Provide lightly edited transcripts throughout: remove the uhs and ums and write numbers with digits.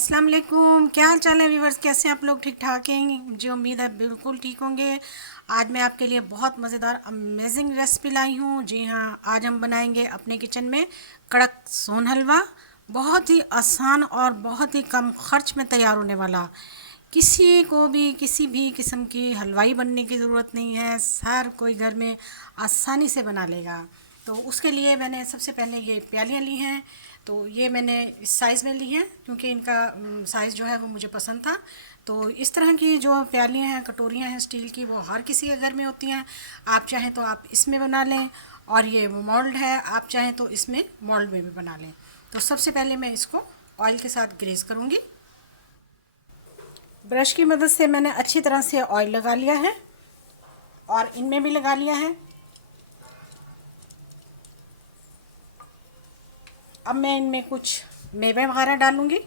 अस्सलाम वालेकुम। क्या हाल चाल है व्यूवर्स, कैसे हैं आप लोग? ठीक ठाक हैं? मुझे उम्मीद है बिल्कुल ठीक होंगे। आज मैं आपके लिए बहुत मज़ेदार अमेजिंग रेसिपी लाई हूँ। जी हाँ, आज हम बनाएंगे अपने किचन में कड़क सोन हलवा। बहुत ही आसान और बहुत ही कम खर्च में तैयार होने वाला। किसी को भी किसी भी किस्म की हलवाई बनने की ज़रूरत नहीं है, हर कोई घर में आसानी से बना लेगा। तो उसके लिए मैंने सबसे पहले ये प्यालियाँ ली हैं। तो ये मैंने इस साइज़ में ली हैं क्योंकि इनका साइज़ जो है वो मुझे पसंद था। तो इस तरह की जो प्यालियाँ हैं, कटोरियाँ हैं स्टील की, वो हर किसी के घर में होती हैं। आप चाहें तो आप इसमें बना लें, और ये मोल्ड है, आप चाहें तो इसमें मोल्ड में भी बना लें। तो सबसे पहले मैं इसको ऑयल के साथ ग्रीस करूँगी। ब्रश की मदद से मैंने अच्छी तरह से ऑयल लगा लिया है और इनमें भी लगा लिया है। अब मैं इनमें कुछ मेवे वगैरह डालूँगी।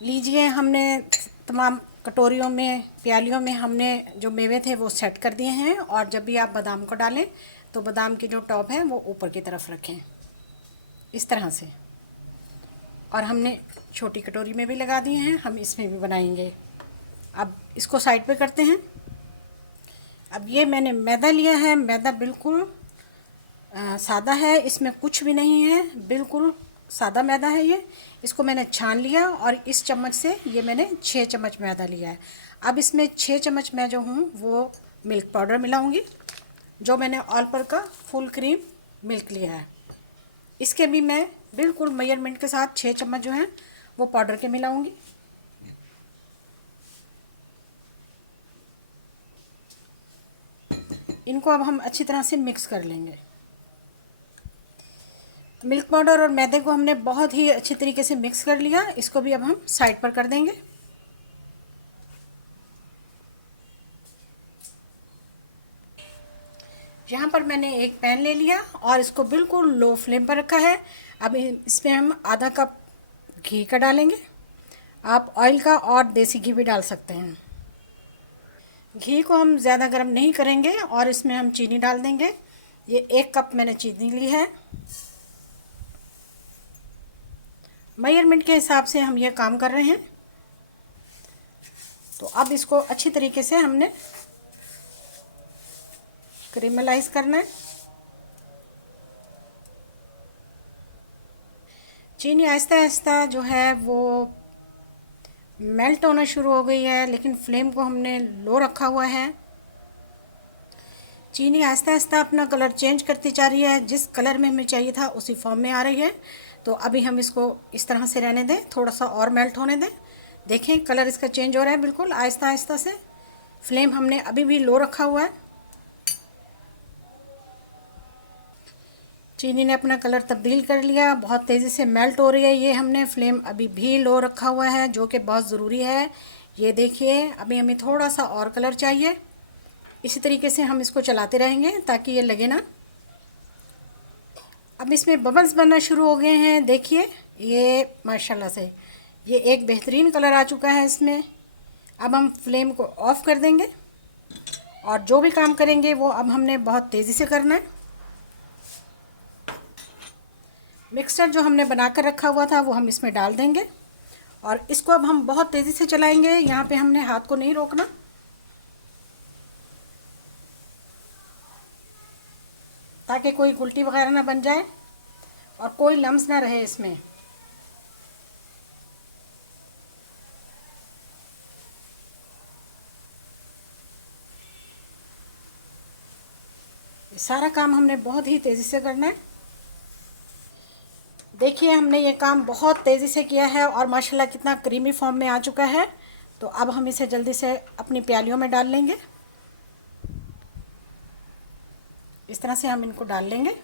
लीजिए, हमने तमाम कटोरियों में, प्यालियों में हमने जो मेवे थे वो सेट कर दिए हैं। और जब भी आप बादाम को डालें तो बादाम की जो टॉप है वो ऊपर की तरफ रखें, इस तरह से। और हमने छोटी कटोरी में भी लगा दिए हैं, हम इसमें भी बनाएंगे। अब इसको साइड पे करते हैं। अब ये मैंने मैदा लिया है। मैदा बिल्कुल सादा है, इसमें कुछ भी नहीं है, बिल्कुल सादा मैदा है ये। इसको मैंने छान लिया और इस चम्मच से ये मैंने 6 चम्मच मैदा लिया है। अब इसमें 6 चम्मच मैं जो हूँ वो मिल्क पाउडर मिलाऊंगी, जो मैंने ऑल पर का फुल क्रीम मिल्क लिया है। इसके भी मैं बिल्कुल मेजरमेंट के साथ 6 चम्मच जो हैं वो पाउडर के मिलाऊंगी। इनको अब हम अच्छी तरह से मिक्स कर लेंगे। मिल्क पाउडर और मैदे को हमने बहुत ही अच्छी तरीके से मिक्स कर लिया। इसको भी अब हम साइड पर कर देंगे। यहाँ पर मैंने एक पैन ले लिया और इसको बिल्कुल लो फ्लेम पर रखा है। अब इसमें हम आधा कप घी का डालेंगे। आप ऑयल का और देसी घी भी डाल सकते हैं। घी को हम ज़्यादा गर्म नहीं करेंगे और इसमें हम चीनी डाल देंगे। ये 1 कप मैंने चीनी ली है। मेजरमेंट के हिसाब से हम ये काम कर रहे हैं। तो अब इसको अच्छी तरीके से हमने क्रीमलाइज करना है। चीनी आहिस्ता आहिस्ता जो है वो मेल्ट होना शुरू हो गई है, लेकिन फ्लेम को हमने लो रखा हुआ है। चीनी आहिस्ता आहिस्ता अपना कलर चेंज करती जा रही है। जिस कलर में हमें चाहिए था उसी फॉर्म में आ रही है। तो अभी हम इसको इस तरह से रहने दें, थोड़ा सा और मेल्ट होने दें। देखें, कलर इसका चेंज हो रहा है बिल्कुल आहिस्ता आहिस्ता से। फ्लेम हमने अभी भी लो रखा हुआ है। चीनी ने अपना कलर तब्दील कर लिया, बहुत तेज़ी से मेल्ट हो रही है ये। हमने फ्लेम अभी भी लो रखा हुआ है, जो कि बहुत ज़रूरी है। ये देखिए, अभी हमें थोड़ा सा और कलर चाहिए। इसी तरीके से हम इसको चलाते रहेंगे ताकि ये लगे ना। अब इसमें बबल्स बनना शुरू हो गए हैं। देखिए, ये माशाल्लाह से ये एक बेहतरीन कलर आ चुका है इसमें। अब हम फ्लेम को ऑफ़ कर देंगे और जो भी काम करेंगे वो अब हमने बहुत तेज़ी से करना है। मिक्सचर जो हमने बना कर रखा हुआ था वो हम इसमें डाल देंगे और इसको अब हम बहुत तेज़ी से चलाएंगे। यहाँ पे हमने हाथ को नहीं रोकना, ताकि कोई गुलटी वगैरह ना बन जाए और कोई लम्स ना रहे इसमें। ये सारा काम हमने बहुत ही तेज़ी से करना है। देखिए, हमने ये काम बहुत तेज़ी से किया है और माशाल्लाह कितना क्रीमी फॉर्म में आ चुका है। तो अब हम इसे जल्दी से अपनी प्यालियों में डाल लेंगे। इस तरह से हम इनको डाल लेंगे।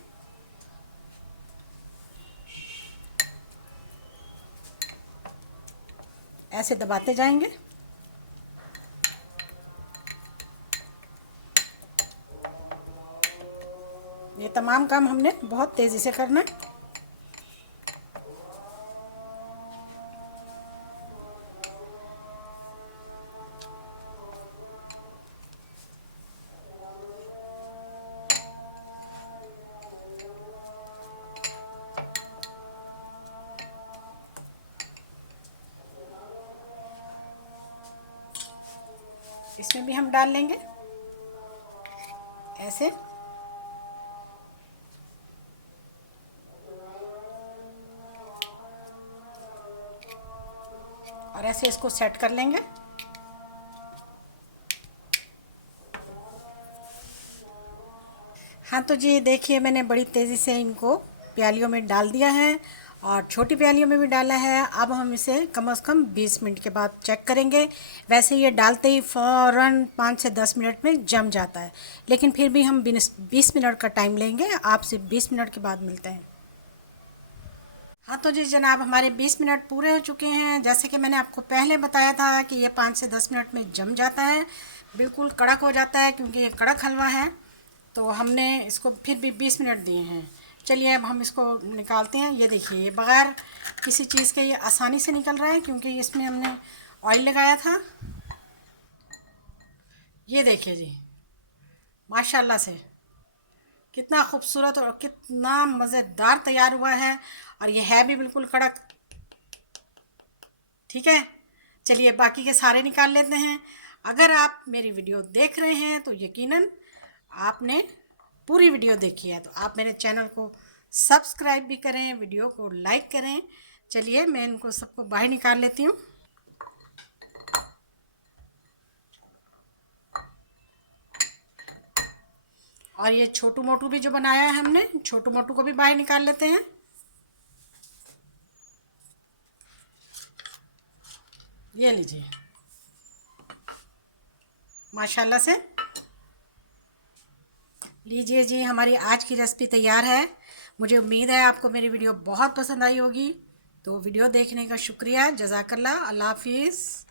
ऐसे दबाते जाएंगे। ये तमाम काम हमने बहुत तेज़ी से करना है। इसमें भी हम डाल लेंगे ऐसे। और ऐसे इसको सेट कर लेंगे। हाँ तो जी देखिए, मैंने बड़ी तेज़ी से इनको प्यालियों में डाल दिया है और छोटी प्यालियों में भी डाला है। अब हम इसे कम से कम 20 मिनट के बाद चेक करेंगे। वैसे ये डालते ही फ़ौरन 5 से 10 मिनट में जम जाता है, लेकिन फिर भी हम 20 मिनट का टाइम लेंगे। आपसे 20 मिनट के बाद मिलते हैं। हाँ तो जी जनाब, हमारे 20 मिनट पूरे हो चुके हैं। जैसे कि मैंने आपको पहले बताया था कि ये 5 से 10 मिनट में जम जाता है, बिल्कुल कड़क हो जाता है, क्योंकि ये कड़क हलवा है। तो हमने इसको फिर भी 20 मिनट दिए हैं। चलिए अब हम इसको निकालते हैं। ये देखिए, ये बग़ैर किसी चीज़ के ये आसानी से निकल रहा है, क्योंकि इसमें हमने ऑयल लगाया था। ये देखिए जी, माशाल्लाह से कितना खूबसूरत और कितना मज़ेदार तैयार हुआ है। और ये है भी बिल्कुल कड़क। ठीक है, चलिए बाकी के सारे निकाल लेते हैं। अगर आप मेरी वीडियो देख रहे हैं तो यकीनन आपने पूरी वीडियो देखी है, तो आप मेरे चैनल को सब्सक्राइब भी करें, वीडियो को लाइक करें। चलिए मैं इनको सबको बाहर निकाल लेती हूँ। और ये छोटू मोटू भी जो बनाया है हमने, छोटू मोटू को भी बाहर निकाल लेते हैं। ये लीजिए, माशाल्लाह से। लीजिए जी, हमारी आज की रेसिपी तैयार है। मुझे उम्मीद है आपको मेरी वीडियो बहुत पसंद आई होगी। तो वीडियो देखने का शुक्रिया, जज़ाकल्लाह, अल्लाह हाफिज़।